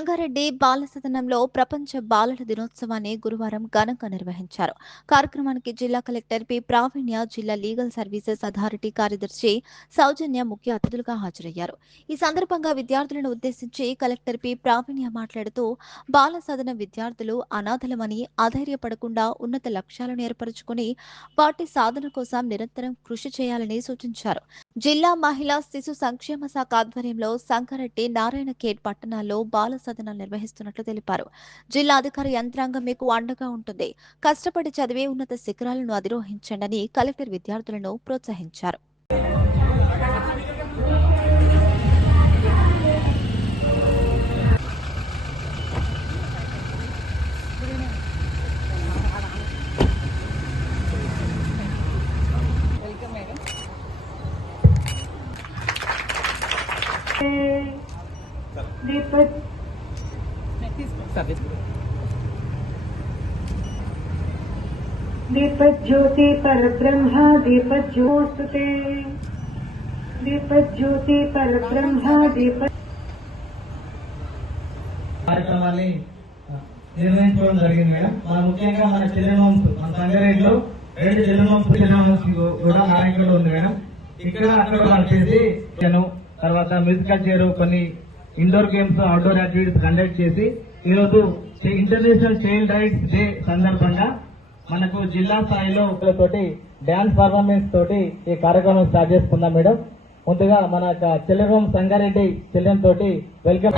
సంగారెడ్డి బాల సదనంలో ప్రపంచ బాలల దినోత్సవాన్ని గురువారం ఘనంగా నిర్వహించారు. కార్యక్రమానికి జిల్లా కలెక్టర్ పి. ప్రావీణ్య జిల్లా లీగల్ సర్వీసెస్ అథారిటీ కార్యదర్శి సౌజన్య ముఖ్య అతిథులుగా హాజరయ్యారు. ఈ సందర్భంగా విద్యార్థులను ఉద్దేశించి కలెక్టర్ పి. ప్రావీణ్య మాట్లాడుతూ బాల సదనం విద్యార్థులు అనాథలమని అధైర్యపడకుండా ఉన్నత లక్ష్యాలను ఏర్పరచుకుని వాటి సాధన కోసం నిరంతరం కృషి చేయాలని సూచించారు. జిల్లా మహిళా శిశు సంక్షేమ శాఖ ఆధ్వర్యంలో సంగారెడ్డి నారాయణ ఖేడ్ పట్టణాల్లో బాల సదనాలు నిర్వహిస్తున్నట్లు తెలిపారు. జిల్లా అధికార యంత్రాంగం మీకు అండగా ఉంటుంది. కష్టపడి చదివే ఉన్నత శిఖరాలను అధిరోహించండని కలెక్టర్ విద్యార్థులను ప్రోత్సహించారు. దీపజ్యోతి పరబ్రహ్మ దీపజ్యోస్తు దీపజ్యోతి పరబ్రహ్మ దీప కార్యక్రమాన్ని నిర్వహించడం జరిగింది మేడం. మన ముఖ్యంగా మన చిల్డ్రన్ మన సంగారెడ్డిలో రెండు చిల్డ్రన్ హోమ్స్ కూడా నారాయణలో ఉంది మేడం. ఇక్కడ అక్కడ వచ్చేసి తర్వాత మ్యూజికల్ చైర్ కొన్ని indoor games outdoor activities conduct చేసి ఈరోజు ఇంటర్నేషనల్ చైల్డ్ రైట్స్ డే సందర్భంగా మనకు జిల్లా స్థాయిలో తోటి డాన్స్ పర్ఫార్మెన్స్ తోటి ఈ కార్యక్రమం స్టార్ట్ చేసుకుందాం మేడం. ముందుగా మన చిల్లరం సంగారెడ్డి చిల్డ్రన్ తోటి వెల్కమ్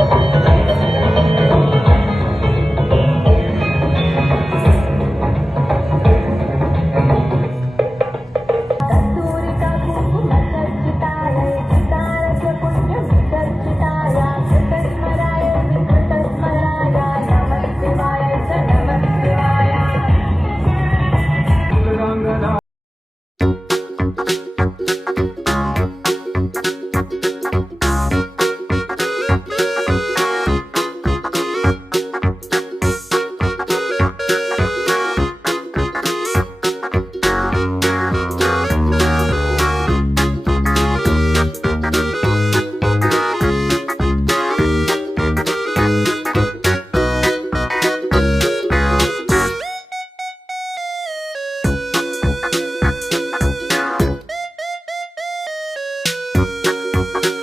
సంగారెడ్డి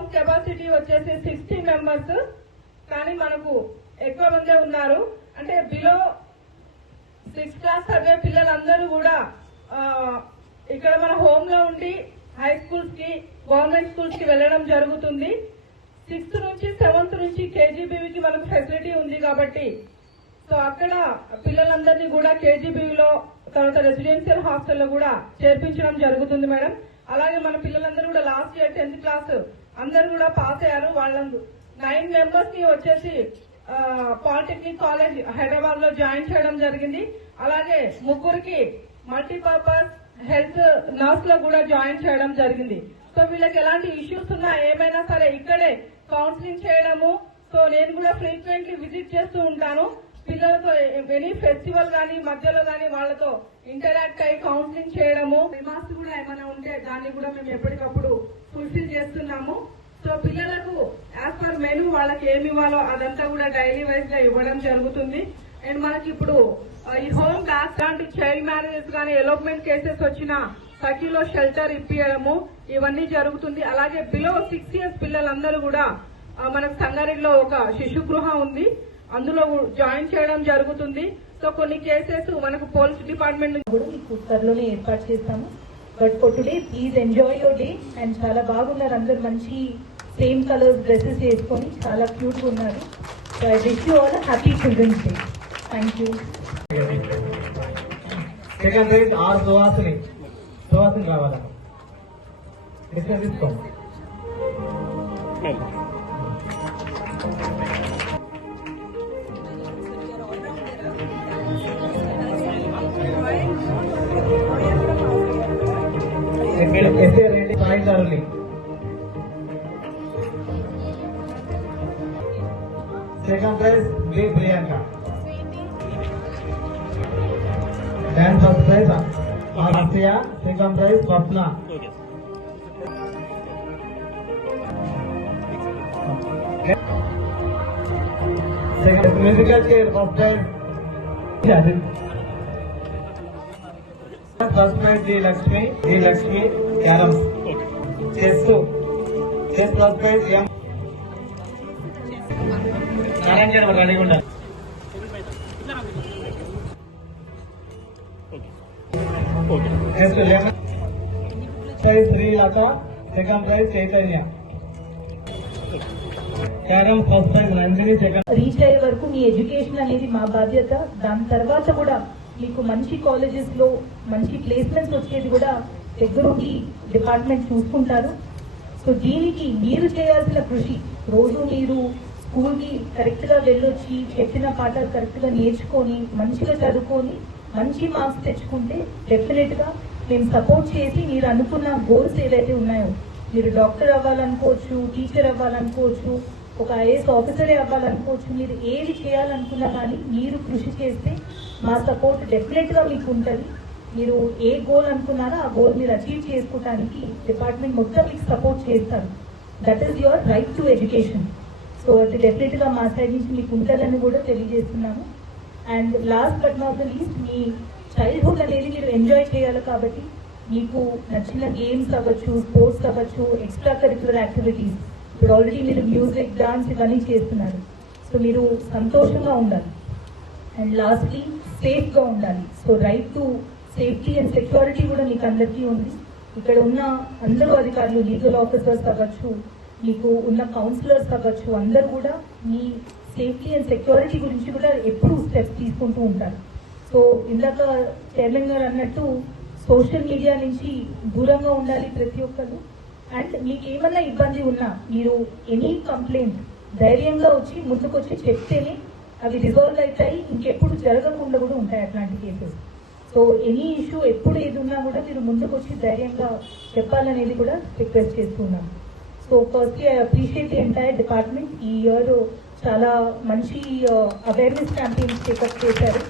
హోమ్ కెపాసిటీ వచ్చేసి సిక్స్టీ మెంబర్స్ కానీ మనకు ఎక్కువ మందే ఉన్నారు. అంటే బిలో సిక్స్త్ క్లాస్ చదివే పిల్లలందరూ కూడా ఇక్కడ మన హోమ్లో ఉండి హై స్కూల్స్కి గవర్నమెంట్ స్కూల్స్కి వెళ్ళడం జరుగుతుంది. సిక్స్త్ నుంచి సెవెంత్ నుంచి కేజీబీవీకి మనకు ఫెసిలిటీ ఉంది కాబట్టి సో అక్కడ పిల్లలందరినీ కూడా కేజీబీవీలో తర్వాత రెసిడెన్షియల్ హాస్టల్లో కూడా చేర్పించడం జరుగుతుంది మేడం. అలాగే మన పిల్లలందరూ కూడా లాస్ట్ ఇయర్ టెన్త్ క్లాస్ అందరు కూడా పాస్ అయ్యారు. వాళ్ళందరూ నైన్ మెంబర్స్ని వచ్చేసి పాలిటెక్నిక్ కాలేజ్ హైదరాబాద్లో జాయిన్ చేయడం జరిగింది. అలాగే ముగ్గురికి మల్టీపర్పస్ హెల్త్ నర్స్లో కూడా జాయిన్ చేయడం జరిగింది. సో వీళ్ళకి ఎలాంటి ఇష్యూస్ ఉన్నా ఏమైనా సరే ఇక్కడే కౌన్సిలింగ్ చేయడము. సో నేను కూడా ఫ్రీక్వెంట్లీ విజిట్ చేస్తూ ఉంటాను. పిల్లలతో ఎనీ ఫెస్టివల్ గానీ మధ్యలో గానీ వాళ్ళతో ఇంటరాక్ట్ అయ్యి కౌన్సిలింగ్ చేయడము రిమార్క్స్ కూడా ఏమైనా ఉంటే దాన్ని కూడా మేము ఎప్పటికప్పుడు ఫుల్ఫిల్ చేస్తున్నాము. సో పిల్లలకు యాజ్ పర్ మెనూ వాళ్ళకి ఏమి ఇవ్వాలో అదంతా కూడా డైలీ వైజ్గా ఇవ్వడం జరుగుతుంది. అండ్ మనకి ఇప్పుడు ఈ హోమ్ క్లాస్ లాంటి చైల్డ్ మ్యారేజెస్ కానీ ఎలోప్మెంట్ కేసెస్ వచ్చిన సఖీలో షెల్టర్ ఇప్పియడము ఇవన్నీ జరుగుతుంది. అలాగే బిలో సిక్స్ ఇయర్స్ పిల్లలందరూ కూడా మనకు సంగారెడ్డిలో ఒక శిశుగృహ ఉంది. అందులో జాయిన్ చేయడం జరుగుతుంది. సో కొన్ని కేసెస్ మనకు పోలీస్ డిపార్ట్మెంట్ కూడా మీకు త్వరలోనే ఏర్పాటు చేస్తాము but for today please enjoy your day and చాలా బాగున్నారు అందరు. మంచి సేమ్ కలర్ డ్రెస్సెస్ వేసుకొని చాలా క్యూట్గా ఉన్నారు. So I wish you all happy children's day thank you second prize R Suvasini. Suvasini రావాలన్న discus dance first prize Asiya second prize Swapna second musical chair first prize first prize D Lakshmi D Lakshmi carroms chess chess first prize M Narayana రెడీగా ఉండాలి next lemon prize second prize Chaitanya. Carrom first prize Nandini second. Reach అయ్యే వరకు మీ education అనేది మా బాధ్యత. దాని తర్వాత కూడా మీకు మంచి కాలేజెస్లో మంచి ప్లేస్మెంట్స్ వచ్చేది కూడా దగ్గరుండి డిపార్ట్మెంట్ చూసుకుంటారు. సో దీనికి మీరు చేయాల్సిన కృషి రోజు మీరు స్కూల్కి కరెక్ట్గా వెళ్ళొచ్చి చెప్పిన పాఠాలు కరెక్ట్గా నేర్చుకొని మంచిగా చదువుకొని మంచి మార్క్స్ తెచ్చుకుంటే డెఫినెట్గా మేము సపోర్ట్ చేసి మీరు అనుకున్న గోల్స్ ఏదైతే ఉన్నాయో మీరు డాక్టర్ అవ్వాలనుకోవచ్చు టీచర్ అవ్వాలనుకోవచ్చు ఒక ఐఏఎస్ ఆఫీసరే అవ్వాలనుకోవచ్చు మీరు ఏది చేయాలనుకున్నా కానీ మీరు కృషి చేస్తే మా సపోర్ట్ డెఫినెట్గా మీకు ఉంటుంది. మీరు ఏ గోల్ అనుకున్నారో ఆ గోల్ మీరు అచీవ్ చేసుకోవడానికి డిపార్ట్మెంట్ మొత్తం మీకు సపోర్ట్ చేస్తారు. That is your right to education so అది డెఫినెట్గా మా సైడ్ నుంచి మీకు ఉంటుందని కూడా తెలియజేస్తున్నాము and last but not the least me childhood అనేది మీరు ఎంజాయ్ చేయాలి కాబట్టి మీకు నచ్చిన గేమ్స్ అవ్వచ్చు స్పోర్ట్స్ అవ్వచ్చు ఎక్స్ట్రా కరిక్యులర్ యాక్టివిటీస్ ఇప్పుడు ఆల్రెడీ మీరు మ్యూజిక్ డాన్స్ ఇవన్నీ చేస్తున్నారు. సో మీరు సంతోషంగా ఉండాలి. అండ్ లాస్ట్లీ సేఫ్గా ఉండాలి. So right to safety and security కూడా మీకు అందరికీ ఉంది. ఇక్కడ ఉన్న అందరూ అధికారులు లీగల్ ఆఫీసర్స్ అవ్వచ్చు మీకు ఉన్న కౌన్సిలర్స్ అవ్వచ్చు అందరు కూడా మీ సేఫ్టీ అండ్ సెక్యూరిటీ గురించి కూడా ఎప్పుడూ స్టెప్స్ తీసుకుంటూ ఉంటారు. సో ఇందాక చైర్మన్ గారు అన్నట్టు సోషల్ మీడియా నుంచి దూరంగా ఉండాలి ప్రతి ఒక్కరు అండ్ మీకు ఏమన్నా ఇబ్బంది ఉన్నా మీరు ఎనీ కంప్లైంట్ ధైర్యంగా వచ్చి ముందుకు వచ్చి చెప్తేనే అవి రిజాల్వ్ అవుతాయి. ఇంకెప్పుడు జరగకుండా కూడా ఉంటాయి అట్లాంటి కేసెస్. సో ఎనీ ఇష్యూ ఎప్పుడు ఏది ఉన్నా కూడా మీరు ముందుకు వచ్చి ధైర్యంగా చెప్పాలనేది కూడా రిక్వెస్ట్ చేస్తున్నాం. So first I appreciate the entire department ఈ ఇయర్ చాలా మంచి అవేర్నెస్ క్యాంపెయిన్స్ టేకప్ చేశారు.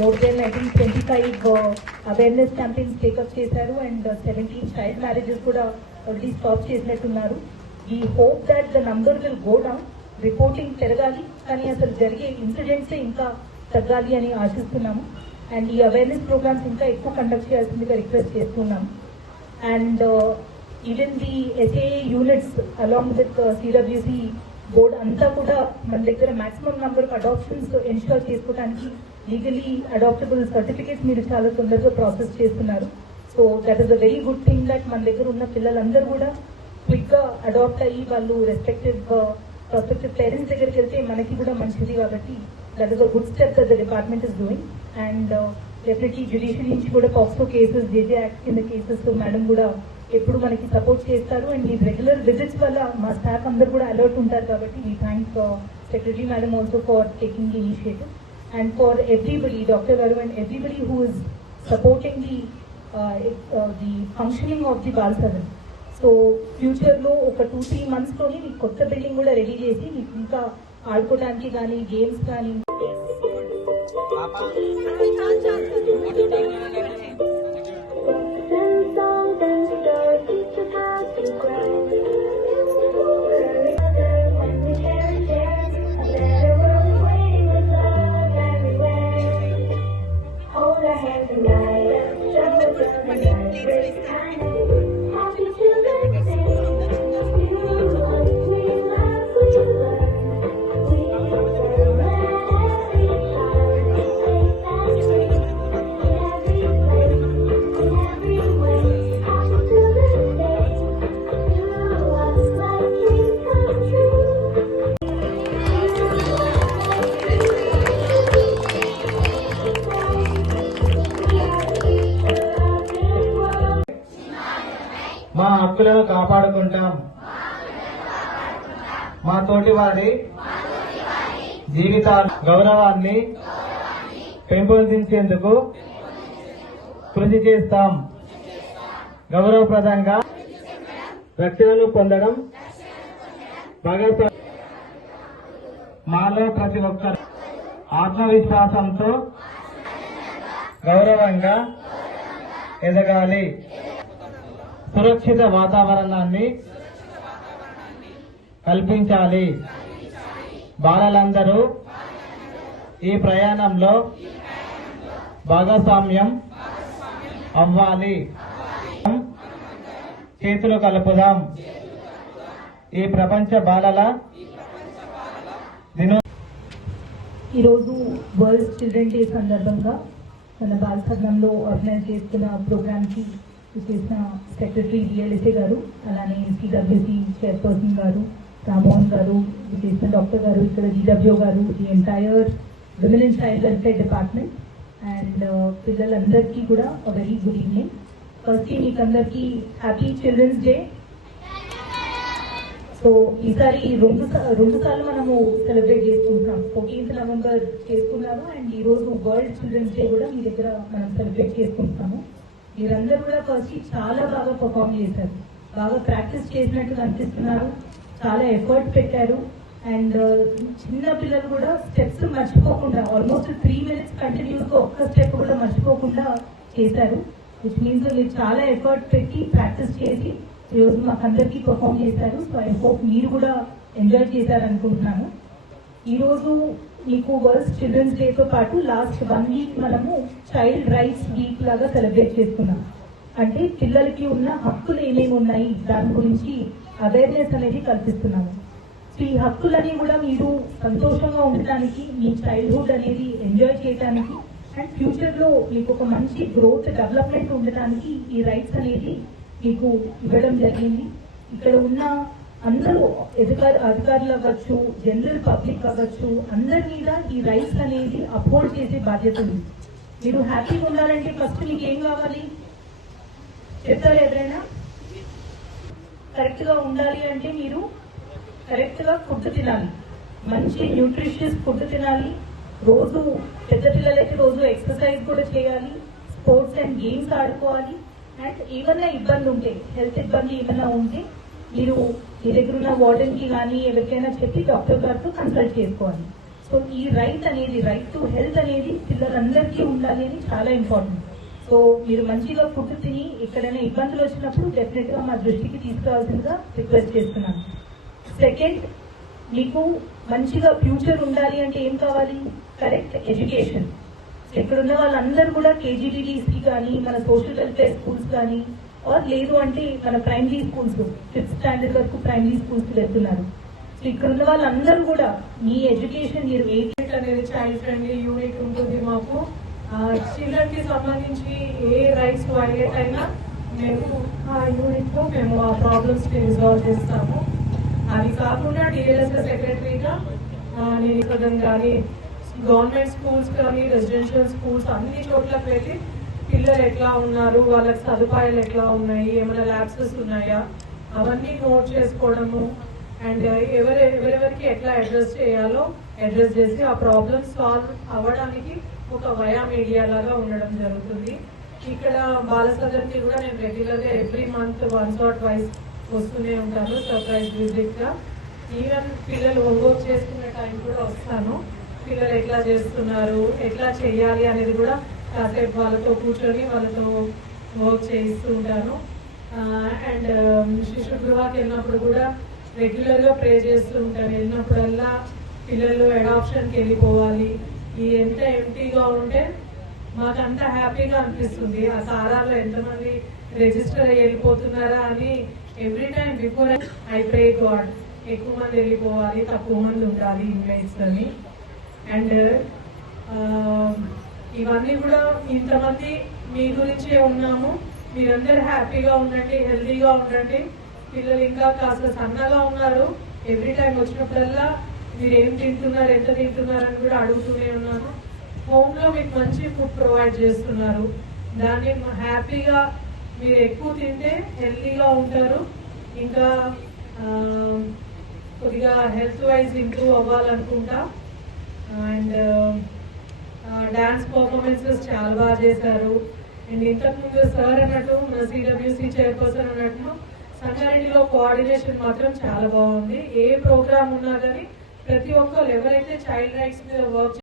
More than I think twenty five awareness campaigns take up చేశారు. అండ్ సెవెంటీన్ చైల్డ్ మ్యారేజెస్ కూడా ఆల్రెడీ స్టాప్ చేసినట్టున్నారు. I hope that the number will go down reporting పెరగాలి. కానీ అసలు జరిగే ఇన్సిడెంట్స్ ఇంకా తగ్గాలి అని ఆశిస్తున్నాము. అండ్ ఈ అవేర్నెస్ ప్రోగ్రామ్స్ ఇంకా ఎక్కువ కండక్ట్ చేయాల్సిందిగా రిక్వెస్ట్ చేస్తున్నాము. And even the SAA units along with CWC board అంతా కూడా మన దగ్గర maximum number of adoptions ensure చేసుకోవడానికి లీగలీ అడాప్టబుల్ సర్టిఫికేట్స్ మీరు చాలా తొందరగా ప్రాసెస్ చేస్తున్నారు. So that is a very good thing that మన దగ్గర ఉన్న పిల్లలందరూ కూడా క్విక్గా అడాప్ట్ అయ్యి వాళ్ళు రెస్పెక్టివ్ ప్రాస్పెక్టివ్ పేరెంట్స్ దగ్గరికి వెళ్తే మనకి కూడా మంచిది కాబట్టి that is a good step that the department is doing and definitely judicial నుంచి కూడా పాక్సో కేసెస్ జేజే యాక్ట్ కింద కేసెస్ మేడం కూడా ఎప్పుడు మనకి సపోర్ట్ చేస్తారు. అండ్ ఈ రెగ్యులర్ విజిట్స్ వల్ల మా స్టాఫ్ అందరు కూడా అలర్ట్ ఉంటారు కాబట్టి we thank secretary madam also for taking the initiative and for everybody doctor గారు and everybody who is supporting the the functioning of the Bal Sadan so ఫ్యూచర్లో ఒక టూ త్రీ మంత్స్లోనే మీకు కొత్త బిల్డింగ్ కూడా రెడీ చేసి మీకు ఇంకా ఆడుకోవడానికి కానీ గేమ్స్ కానీ తోటి వారి జీవిత గౌరవాన్ని పెంపొందించేందుకు కృషి చేస్తాం. గౌరవప్రదంగా రక్షణను పొందడం భాగస్వా మాలో ప్రతి ఒక్కరు ఆత్మవిశ్వాసంతో గౌరవంగా ఎదగాలి. సురక్షిత వాతావరణాన్ని కల్పించాలి. బాలలందరూ ఈ ప్రయాణంలో భాగస్వామ్యం అవ్వాలి. చేతులు కలుపుదాం. ఈ ప్రపంచ బాలల దినో ఈరోజు వరల్డ్ చిల్డ్రన్ డే సందర్భంగా మన బాలసదనంలో ఆర్గనైజ్ చేస్తున్న ప్రోగ్రామ్కి చేసిన సెక్రటరీ డిఎల్ఎస్ఏ గారు అలానే సిడబ్ల్యూసి చైర్పర్సన్ గారు రామోహన్ గారు చేసిన డాక్టర్ గారు ఇక్కడ జీడబ్ల్యూ గారు the entire women and child welfare department and పిల్లలందరికీ కూడా వెరీ గుడ్ ఈవినింగ్ ఫస్ట్ మీకు అందరికీ హ్యాపీ చిల్డ్రన్స్ డే సో ఈసారి రెండు రెండు సార్లు మనము సెలబ్రేట్ చేసుకుంటున్నాం. ఫోర్టీన్త్ నవంబర్ చేసుకున్నాము అండ్ ఈ రోజు వరల్డ్ చిల్డ్రన్స్ డే కూడా మీ దగ్గర మనం సెలబ్రేట్ చేసుకుంటున్నాము. మీరందరూ కూడా ఫస్ట్ చాలా బాగా పర్ఫామ్ చేశారు. బాగా ప్రాక్టీస్ చేసినట్టు అనిపిస్తున్నారు. చాలా ఎఫర్ట్ పెట్టారు. అండ్ uh, చిన్న పిల్లలు కూడా స్టెప్స్ మర్చిపోకుండా ఆల్మోస్ట్ త్రీ మినిట్స్ కంటిన్యూస్గా ఒక్క స్టెప్ కూడా మర్చిపోకుండా చేశారు. విచ్ మీన్స్ మీరు చాలా ఎఫర్ట్ పెట్టి ప్రాక్టీస్ చేసి ఈ రోజు పర్ఫామ్ చేశారు. సో ఐ హోప్ మీరు కూడా ఎంజాయ్ చేశారు అనుకుంటున్నాను మీకు వరల్డ్ చిల్డ్రన్స్ డేతో పాటు లాస్ట్ వన్ వీక్ మనము చైల్డ్ రైట్స్ వీక్ లాగా సెలబ్రేట్ చేసుకున్నాం. అంటే పిల్లలకి ఉన్న హక్కులు ఏమేమి ఉన్నాయి? దాని గురించి అవేర్నెస్ అనేది కల్పిస్తున్నాము. ఈ హక్కులని కూడా మీరు సంతోషంగా ఉండటానికి మీ చైల్డ్హుడ్ అనేది ఎంజాయ్ చేయడానికి అండ్ ఫ్యూచర్లో మీకు ఒక మంచి గ్రోత్ డెవలప్మెంట్ ఉండటానికి ఈ రైట్స్ అనేది మీకు ఇవ్వడం జరిగింది. ఇక్కడ ఉన్న అందరూ అధికార అధికారులు అవ్వచ్చు జనరల్ పబ్లిక్ అవ్వచ్చు అందరి మీద ఈ రైట్స్ అనేది అప్హోల్డ్ చేసే బాధ్యత ఉంది. మీరు హ్యాపీగా ఉండాలంటే ఫస్ట్ మీకు ఏం కావాలి? చెప్తారు ఎవరైనా? కరెక్ట్గా ఉండాలి అంటే మీరు కరెక్ట్గా ఫుడ్ తినాలి. మంచి న్యూట్రిషియస్ ఫుడ్ తినాలి. రోజు పెద్ద పిల్లలైతే రోజు ఎక్సర్సైజ్ కూడా చేయాలి. స్పోర్ట్స్ అండ్ గేమ్స్ ఆడుకోవాలి. అండ్ ఏమన్నా ఇబ్బంది ఉంటే హెల్త్ ఇబ్బంది ఏమన్నా ఉంటే మీరు మీ దగ్గర ఉన్న వార్డెన్కి కానీ ఎవరికైనా చెప్పి డాక్టర్ గారితో కన్సల్ట్ చేసుకోవాలి. సో ఈ రైట్ అనేది రైట్ టు హెల్త్ అనేది పిల్లలందరికీ ఉండాలి అని చాలా ఇంపార్టెంట్. సో మీరు మంచిగా ఫుడ్ తిని ఎక్కడైనా ఇబ్బందులు వచ్చినప్పుడు డెఫినెట్గా మా దృష్టికి తీసుకురావాల్సిందిగా రిక్వెస్ట్ చేస్తున్నాను. సెకండ్ మీకు మంచిగా ఫ్యూచర్ ఉండాలి అంటే ఏం కావాలి? కరెక్ట్ ఎడ్యుకేషన్ ఇక్కడ ఉన్న వాళ్ళందరూ కూడా కేజీబీడీసీ కానీ మన సోషల్ వెల్ఫేర్ స్కూల్స్ కానీ ఆర్ లేదు అంటే మన ప్రైమరీ స్కూల్స్ ఫిఫ్త్ స్టాండర్డ్ వరకు ప్రైమరీ స్కూల్స్ వెళ్తున్నారు. సో ఇక్కడ ఉన్న వాళ్ళందరూ కూడా మీ ఎడ్యుకేషన్ మీరు ఏ అనేది చైల్డ్ ఫ్రెండ్లీ యూనిట్ ఉంటుంది మాకు చిల్డ్రన్కి సంబంధించి ఏ రైట్స్ వైలేట్ అయినా మేము ఆ యూనిట్లో మేము ఆ ప్రాబ్లమ్స్ రిజాల్వ్ చేస్తాము. అది కాకుండా డిఎల్ఎస్ఎస్ సెక్రటరీగా నేను ఇక్కడ కానీ గవర్నమెంట్ స్కూల్స్ కానీ రెసిడెన్షియల్ స్కూల్స్ అన్ని చోట్లకి వెళ్ళి పిల్లలు ఎట్లా ఉన్నారు వాళ్ళకి సదుపాయాలు ఎట్లా ఉన్నాయి ఏమైనా ల్యాబ్సెస్ ఉన్నాయా అవన్నీ నోట్ చేసుకోవడము అండ్ ఎవరు ఎవరెవరికి ఎట్లా అడ్రస్ చేయాలో అడ్రస్ చేసి ఆ ప్రాబ్లమ్ సాల్వ్ అవ్వడానికి ఒక వయా మీడియా లాగా ఉండడం జరుగుతుంది. ఇక్కడ బాలసదన్కి కూడా నేను రెగ్యులర్గా every month once or twice వస్తూనే ఉంటాను సర్ప్రైజ్ విజిట్గా. ఈవెన్ పిల్లలు హోంవర్క్ చేసుకునే టైం కూడా వస్తాను. పిల్లలు ఎట్లా చేస్తున్నారు ఎట్లా చేయాలి అనేది కూడా కాసేపు వాళ్ళతో కూర్చొని వాళ్ళతో వర్క్ చేయిస్తూ ఉంటాను. అండ్ um, శిశు గృహాకి వెళ్ళినప్పుడు కూడా రెగ్యులర్గా ప్రే చేస్తూ ఉంటాను. వెళ్ళినప్పుడల్లా పిల్లలు అడాప్షన్కి వెళ్ళిపోవాలి. ఈ ఎంత ఎంటీగా ఉంటే మాకు అంత హ్యాపీగా అనిపిస్తుంది. ఆ సారాల్లో ఎంతమంది రిజిస్టర్ అయ్యి వెళ్ళిపోతున్నారా అని every time before I pray God ఎక్కువ మంది వెళ్ళిపోవాలి తక్కువ మంది ఉండాలి ఇన్వైట్స్ అని అండ్ ఇవన్నీ కూడా ఇంతమంది మీ గురించే ఉన్నాము. మీరందరూ హ్యాపీగా ఉండండి హెల్తీగా ఉండండి. పిల్లలు ఇంకా కాస్త సన్నగా ఉన్నారు. ఎవ్రీ టైం వచ్చినప్పుడల్లా మీరు ఏం తింటున్నారు ఎంత తింటున్నారు అని కూడా అడుగుతూనే ఉన్నాను. హోమ్లో మీకు మంచి ఫుడ్ ప్రొవైడ్ చేస్తున్నారు. దాన్ని హ్యాపీగా మీరు ఎక్కువ తింటే హెల్తీగా ఉంటారు. ఇంకా కొద్దిగా హెల్త్ వైజ్ ఇంప్రూవ్ అవ్వాలనుకుంటా. అండ్ డాన్స్ పర్ఫార్మెన్సెస్ చాలా బాగా చేశారు. అండ్ ఇంతకుముందు సార్ అన్నట్టు మన సిడబ్ల్యూసి చైర్పర్సన్ అన్నట్టు సంగారెడ్డిలో కోఆర్డినేషన్ మాత్రం చాలా బాగుంది. ఏ ప్రోగ్రామ్ ఉన్నా కానీ ప్రతి ఒక్కరు ఎవరైతే చైల్డ్ రైట్స్ మీద వర్క్